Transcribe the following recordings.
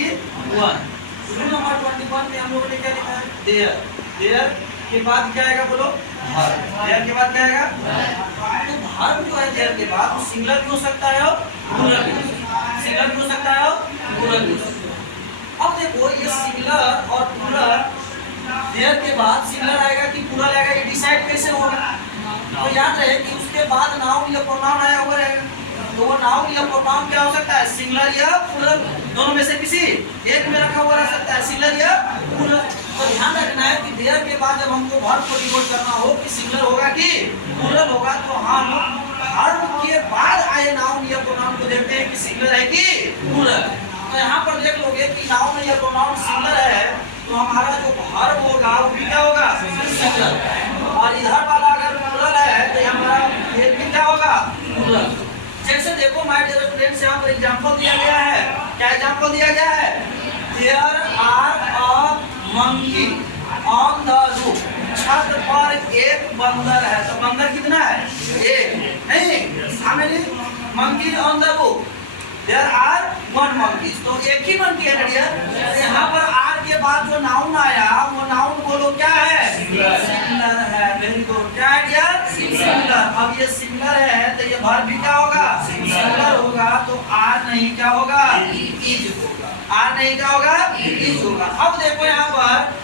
21। Rule number 21 में हम लोगों ने क्या लिखा है? देयर। देयर के बाद क्या आएगा बोलो? वर्ब। देयर के बाद क्या आएगा? तो वर्ब जो है देयर के बाद वो सिंगुलर भी हो सकता है और प्लूरल भी हो सकता है। सिंगुलर भी हो सकता है और प्लूरल भी हो सकता है। अब देखो ये सिंगुलर और प्लूरल देयर के बाद सिंगुलर आएगा कि प्लूरल आएगा, ये डिसाइड कैसे होगा? तो याद रहे कि उसके बाद नाउन या प्रोनाउन आया हुआ रहेगा, तो वो नाउन या प्रोनाउन क्या हो सकता है? सिंगुलर या प्लूरल, दोनों में से किसी एक में रखा हुआ रह सकता है, सिंगुलर या प्लूरल। तो ध्यान रखना है कि देयर के बाद जब हमको वर्ब को डिनोट करना हो कि सिंगुलर होगा कि प्लूरल होगा, तो हम वर्ब के बाद आए नाउन या प्रोनाउन को देखते हैं कि सिंगुलर है कि प्लूरल। तो यहाँ पर देख लोगे कि नाउन या प्रोनाउन सिंगुलर है तो हमारा जो वर्ब होगा वो भी क्या होगा? सिंगुलर। और इधर वाला अगर प्लूरल है तो हमारा ये भी क्या होगा? प्लूरल। जैसे देखो माय डियर स्टूडेंट्स, यहाँ पर एग्जांपल दिया गया है। क्या एग्जांपल दिया गया है? There are a monkey on the roof. छत पर एक बंदर है। तो बंदर कितना है? एक। नहीं, हमें monkey on the roof, there are one monkeys, तो एक ही मंकी है ना डियर। यहाँ पर आर के बाद जो नाउन आया वो नाउन बोलो क्या है? सिंगुलर है। Very good. क्या है डियर? सिंगुलर। अब ये सिंगुलर है तो ये वर्ब भी क्या होगा? सिंगुलर होगा। तो आर नहीं क्या होगा? इज होगा। आर नहीं क्या होगा? इज होगा। अब देखो यहाँ पर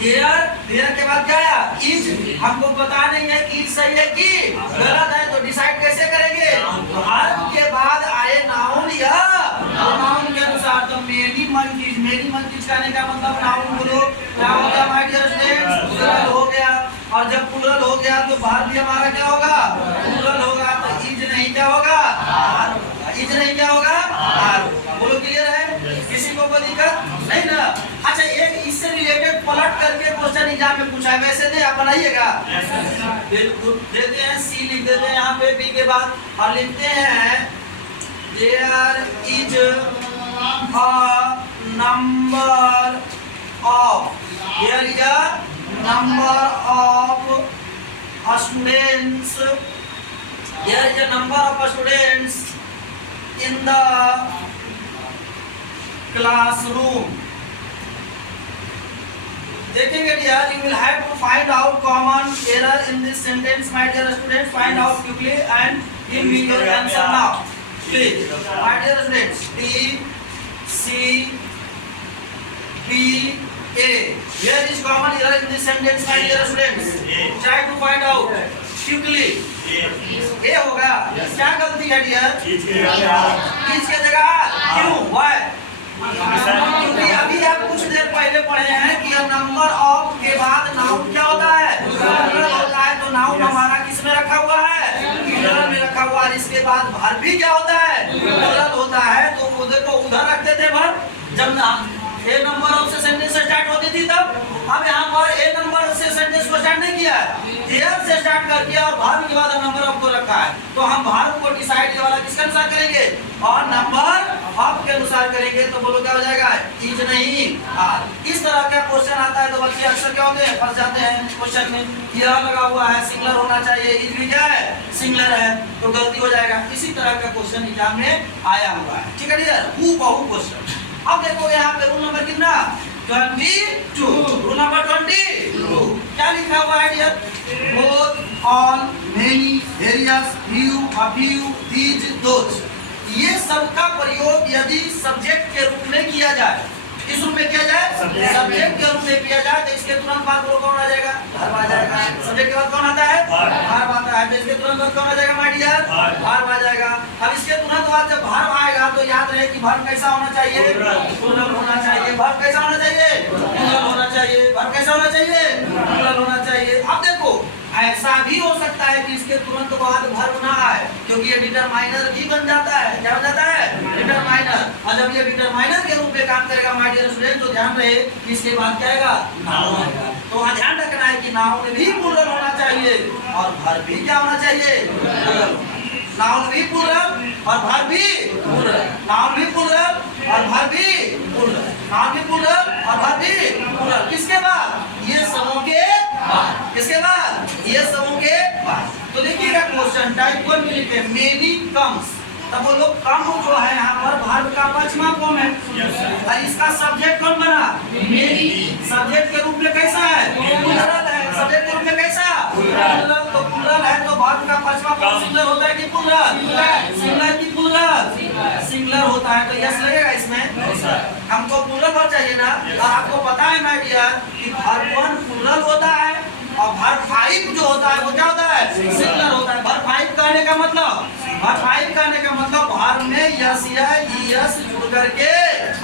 देयर, देयर के बाद क्या आया? इज। हमको पता नहीं है कि इज सही है कि गलत है, तो डिसाइड कैसे करेंगे? वर्ब के बाद आए नाउन या प्रोनाउन के अनुसार। तो मेनी मंकीज, मेनी मंकीज कहने का मतलब नाउन बोलो क्या हो गया माय डियर स्टूडेंट्स? प्लूरल हो गया। और जब प्लूरल हो गया तो वर्ब भी हमारा क्या होगा? प्लूरल होगा। तो इज नहीं क्या होगा? आर होगा। इज नहीं क्या होगा? आर होगा। बोलो क्लियर है? किसी को कोई दिक्कत नहीं ना? अच्छा, एक इससे रिलेटेड पलट करके क्वेश्चन एग्जाम में पूछा है, वैसे दे आप बनाइएगा। बिल्कुल देते हैं, सी लिख देते हैं यहाँ पे बी के बाद और लिखते हैं there is a number of, there is a number of students, there is a number of students in the classroom. देखेंगे dear, you will have to find out common error in this sentence, my dear students. Find out quickly and give me your answer now, please. My dear students, D, C, B, A. Where is common error in this sentence, my dear students? Try to find out quickly. A होगा। क्या गलती है dear? किस के जगह? क्यों? Why? क्योंकि अभी आप कुछ देर पहले पढ़े हैं कि नंबर ऑफ के बाद नाउन क्या होता है? प्लूरल होता है। तो नाउन हमारा किस में रखा हुआ है? प्लूरल में रखा हुआ है। इसके बाद वर्ब भी क्या होता है? प्लूरल होता है। तो वो देखो उधर रखते थे वर्ब जब ए नंबर ऑफ से सेंटेंस स्टार्ट होती थी तब। अब यहाँ पर ए नंबर से सेंटेंस को स्टार्ट नहीं किया है, देयर से स्टार्ट कर दिया और वर्ब के बाद नंबर ऑफ को रखा है। तो हम वर्ब को डिसाइड ये वाला किसके अनुसार करेंगे? और नंबर ऑफ के अनुसार करेंगे। तो बोलो क्या हो जाएगा? इज नहीं आर। इस तरह का क्वेश्चन आता है तो बच्चे अक्सर क्या होते हैं? फंस जाते हैं क्वेश्चन में। यह लगा हुआ है सिंगुलर होना चाहिए, इज भी क्या है? सिंगुलर है, तो गलती हो जाएगा। इसी तरह का क्वेश्चन एग्जाम में आया हुआ है। ठीक है डियर, हूबहू क्वेश्चन। अब देखो यहाँ पे रूल नंबर कितना? 22। रूल नंबर 22 क्या लिखा हुआ है dear? Both, all, many, various, few, a few, these, those. ये सबका प्रयोग यदि सब्जेक्ट के रूप में किया जाए, किस रूप में किया जाए? सब्जेक्ट के रूप में किया जाए तो इसके तुरंत बाद कौन आ जाएगा? वर्ब आ जाएगा। सब्जेक्ट के बाद कौन आता है? वर्ब आता है। तो इसके तुरंत बाद कौन आ जाएगा माय डियर? वर्ब आ जाएगा। अब इसके तुरंत बाद जब वर्ब आएगा तो याद रहे कि वर्ब कैसा होना चाहिए? प्लूरल होना चाहिए। वर्ब कैसा होना चाहिए? प्लूरल होना चाहिए। वर्ब कैसा होना चाहिए? प्लूरल होना चाहिए। अब देखो ऐसा भी हो सकता है कि इसके तुरंत बाद वर्ब ना आए, क्योंकि ये डिटरमाइनर भी बन जाता है। क्या बन जाता है? डिटरमाइनर। और जब ये डिटरमाइनर के रूप में काम करेगा माय डियर स्टूडेंट, तो ध्यान रहे कि इसके बाद क्या आएगा? नाउन आएगा। तो वहाँ ध्यान रखना है कि नाउन भी प्लूरल होना चाहिए और वर्ब भी क्या होना चाहिए? प्लूरल। नाउन भी प्लूरल और वर्ब भी प्लूरल। नाउन भी प्लूरल और वर्ब भी प्लूरल। नाउन भी प्लूरल और वर्ब भी प्लूरल। किसके बाद? ये समूह के बाद। किसके बाद? ये समूह के बाद। तो देखिएगा क्वेश्चन टाइप 1 में लिखे मेनी कम्स, तब बोलो कम जो है यहाँ पर वर्ब का पश्चिमा फॉर्म है और इसका सब्जेक्ट कौन बना? मेनी। सब्जेक्ट के रूप में कैसा है? प्लूरल है। सब्जेक्ट के रूप में कैसा? प्लूरल। तो प्लूरल है तो वर्ब का पश्चिमा फॉर्म सिंगुलर होता है कि प्लूरल? सिंगुलर की प्लूरल? सिंगुलर होता है। तो यस लगेगा इसमें। हमको प्लूरल वर्ब चाहिए ना, और आपको पता है ना डियर कि वर्ब 1 प्लूरल होता है और वर्ब 5 जो होता है वो क्या होता है? सिंगुलर होता है। वर्ब 5 कहने का मतलब, वर्ब 5 कहने का मतलब वर्ब में यस या ईएस जुड़ करके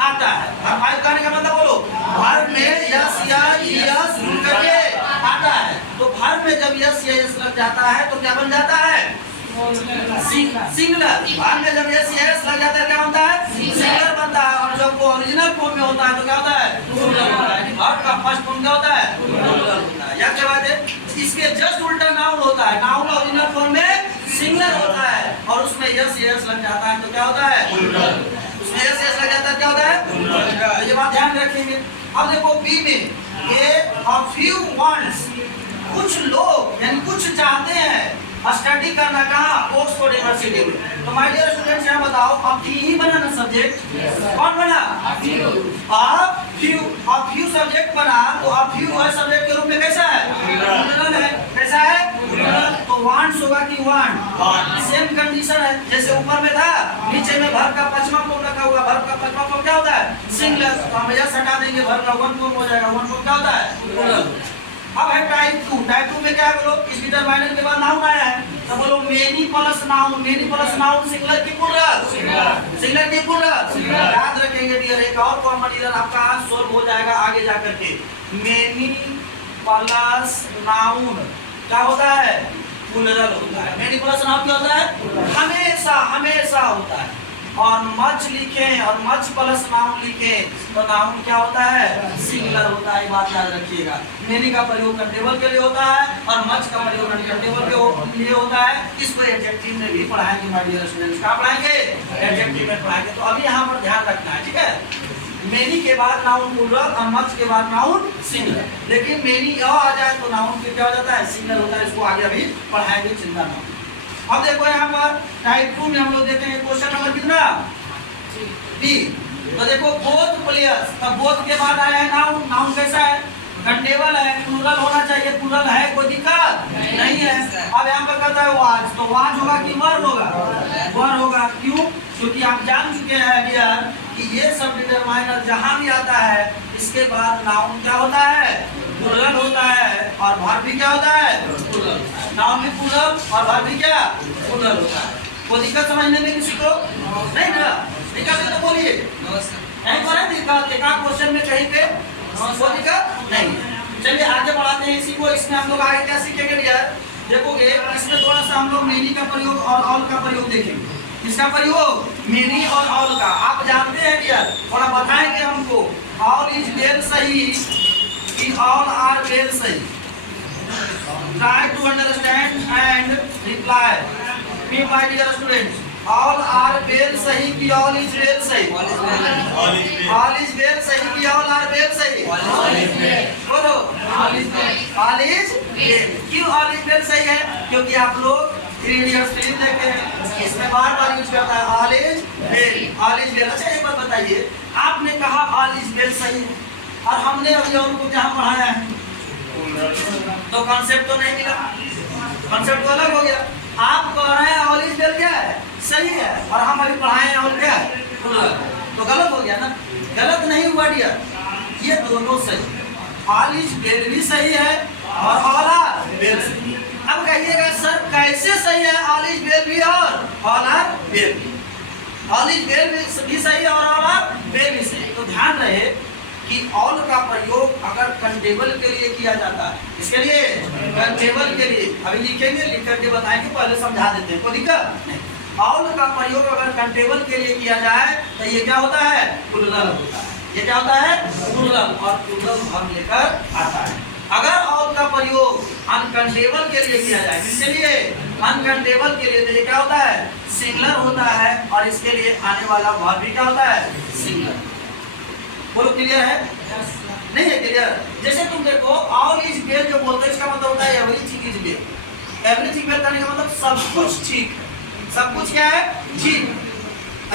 आता है। वर्ब 5 कहने का मतलब बोलो, वर्ब में यस या ईएस जुड़ करके आता है। तो वर्ब में जब यस या ईएस लग जाता है तो क्या बन जाता है? सिंगुलर। वर्ब में जब यस या ईएस लग जाता है क्या बनता है? सिंगुलर बनता है। और जब वो ओरिजिनल फॉर्म में होता है तो क्या होता है? प्लूरल होता है। वर्ब का फर्स्ट फॉर्म क्या होता है? प्लूरल होता है। या क्या बात है? इसके जस्ट उल्टा नाउन होता है। नाउन ओरिजिनल फॉर्म में सिंगुलर होता है और उसमें यस यस लग जाता है तो क्या होता है? प्लूरल। उसमें यस यस लग जाता है क्या होता है? प्लूरल। तो ये बात ध्यान रखेंगे। अब देखो बी में a few wants, कुछ लोग यानी कुछ चाहते हैं स्टडी करना कहाँ? ऑक्सफोर्ड यूनिवर्सिटी में। तो माय डियर स्टूडेंट्स यहाँ बताओ, अब ही बना ना सब्जेक्ट? कौन बना? a few सब्जेक्ट बना तो a few है सब्जेक्ट के रूप में कैसा है? प्लूरल है। कैसा है? प्लूरल। तो वांट्स होगा कि वांट? सेम कंडीशन है जैसे ऊपर में था, नीचे में वर्ब का पश्चिमा फॉर्म रखा हुआ। वर्ब का पश्चिमा फॉर्म क्या होता है? सिंगुलर। तो हम यस हटा देंगे, वर्ब का वन फॉर्म हो जाएगा। वन फॉर्म क्या होता है? प्लूरल। अब है टाइप 2। टाइप 2 में क्या है बोलो? इस डिटरमाइनर के बाद नाउन आया है तो बोलो many plus noun. Many plus noun singular की प्लूरल? सिंगुलर की प्लूरल। याद रखेंगे डियर, एक और कॉमन डियर आपका आज सोल्व हो जाएगा आगे जाकर के। मेनी प्लस नाउन क्या होता है? प्लूरल होता है। मेनी प्लस नाउन क्या होता है? हमेशा हमेशा होता है। और मच लिखें और मच प्लस नाउन लिखें तो नाउन क्या होता है? सिंगुलर होता है। बात याद रखिएगा। मेनी का प्रयोग कंटेबल के लिए होता है और मच का प्रयोग अनकंटेबल के लिए होता है। इसको एडजेक्टिव में भी पढ़ाएंगे माय डियर स्टूडेंट्स। कहाँ पढ़ाएंगे? एडजेक्टिव में पढ़ाएंगे। तो अभी यहाँ पर ध्यान रखना है, ठीक है? मेनी के बाद नाउन प्लूरल और मच के बाद नाउन सिंगुलर। लेकिन मेनी आ जाए तो नाउन फिर क्या हो जाता है? सिंगुलर होता है। इसको आगे अभी पढ़ाएंगे, चिंता ना। अब देखो यहाँ पर टाइप 2 में हम लोग देखेंगे क्वेश्चन नंबर कितना? बी। तो देखो बोथ प्लेयर्स, तब बोथ के बाद आया है नाउन। नाउन कैसा है? कंटेबल है, प्लूरल होना चाहिए। प्लूरल है, कोई दिक्कत नहीं है। अब यहाँ पर कहता है वाज, तो वाज होगा कि वर्ब होगा? वर्ब होगा। क्यों? क्योंकि आप जान चुके हैं डियर कि ये सब डिटरमाइनर जहाँ भी आता है इसके बाद नाउन क्या होता है? प्लूरल होता है और वर्ब भी क्या होता है? प्लूरल। नाउन भी प्लूरल और वर्ब भी क्या? प्लूरल होता है। कोई दिक्कत समझने में किसी को? नहीं ना? दिक्कत है तो बोलिए। नहीं पर है दिक्कत? एक आध क्वेश्चन में कहीं पे कोई दिक्कत नहीं। चलिए आगे बढ़ाते हैं इसी को। इसमें हम लोग आगे क्या सीखेंगे डियर? देखोगे इसमें थोड़ा सा हम लोग मेनी का प्रयोग और ऑल का प्रयोग देखेंगे। इसका प्रयोग मेनी और ऑल का आप जानते हैं डियर, थोड़ा बताएंगे हमको। ऑल इज वेल सही कि ऑल आर वेल सही? Try to understand and reply me my dear students. All are well सही कि ऑल इज वेल सही? ऑल इज वेल सही कि ऑल आर वेल सही? बोलो ऑल इज वेल। क्यों ऑल इज वेल सही है? क्योंकि आप लोग 3 इडियट्स फिल्म देखे हैं, इसमें बार-बार यूज करता है all is well, all is well. अच्छा एक बात बताइए, आपने कहा ऑल इज वेल सही है और हमने अभी उनको क्या पढ़ाया है? तो कॉन्सेप्ट तो नहीं मिला, कॉन्सेप्ट तो अलग हो गया। आप कह रहे हैं ऑल इज वेल क्या है? सही है, और हम अभी पढ़ाए हैं और क्या है? तो गलत हो गया ना? गलत नहीं हुआ डियर, ये दोनों सही। ऑल इज वेल भी सही है और ऑल आर वेल सही। अब कहिएगा सर कैसे सही है ऑल इज वेल भी और ऑल आर वेल भी? ऑल इज वेल भी सही है और ऑल आर वेल भी सही। तो ध्यान रहे कि ऑल का प्रयोग अगर कंटेबल के लिए किया जाता है, इसके लिए कंटेबल के लिए अभी लिखेंगे, लिख करके बताएंगे, पहले समझा देते हैं, कोई दिक्कत नहीं। ऑल का प्रयोग अगर कंटेबल के लिए किया जाए तो ये क्या होता है? प्लूरल होता है। ये क्या होता है? प्लूरल, और प्लूरल वर्ब लेकर आता है। अगर ऑल का प्रयोग अनकंटेबल के लिए किया जाए, किसके लिए? अनकंटेबल के लिए, तो ये क्या होता है? सिंगुलर होता है और इसके लिए आने वाला वर्ब भी क्या होता है? सिंगुलर। बोलो क्लियर है? नहीं है क्लियर? जैसे तुम देखो ऑल इज वेल जो बोलते हैं इसका मतलब होता है everything is well. Everything well करने का मतलब सब कुछ ठीक है। सब कुछ क्या है? ठीक।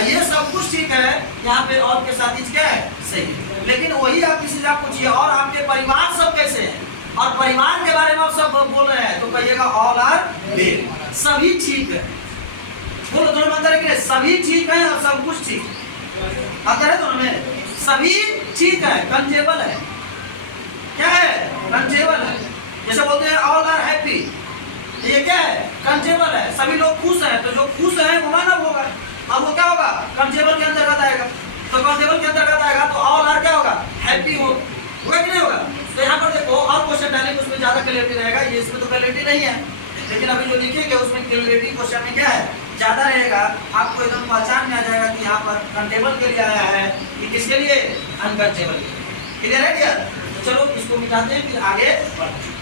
ये सब कुछ ठीक है, यहाँ पे और के साथ क्या है, सही है। लेकिन वही आप किसी से आप पूछिए और आपके परिवार सब कैसे हैं, और परिवार के बारे में आप सब बोल रहे हैं, तो कहिएगा ऑल आर वेल, सभी ठीक है। बोलो दोनों में अंतर है कि सभी ठीक है और सब कुछ ठीक है, अंतर है दोनों में। सभी ठीक है कंजेबल है, क्या है, कंजेबल है। जैसे बोलते हैं ऑल आर हैप्पी, ये क्या है, कंजेबल है। सभी लोग खुश हैं, तो जो खुश है वो मानव होगा, अब वो क्या होगा, कंजेबल के अंतर्गत आएगा। तो कंजेबल के अंतर्गत आएगा तो ऑल आर क्या होगा, हैप्पी होगा कि नहीं होगा। तो यहाँ पर देखो और क्वेश्चन डालेंगे उसमें ज्यादा क्लियरिटी रहेगा, ये इसमें तो क्लियरिटी नहीं है, लेकिन अभी जो लिखेंगे उसमें क्लियरिटी क्वेश्चन में क्या है, ज्यादा रहेगा। आपको एकदम पहचान में आ जाएगा कि यहाँ पर कंटेबल के लिए आया है कि किसके लिए, अनकंटेबल के लिए। क्लियर है डियर। तो चलो इसको मिटाते हैं फिर आगे बढ़ते हैं।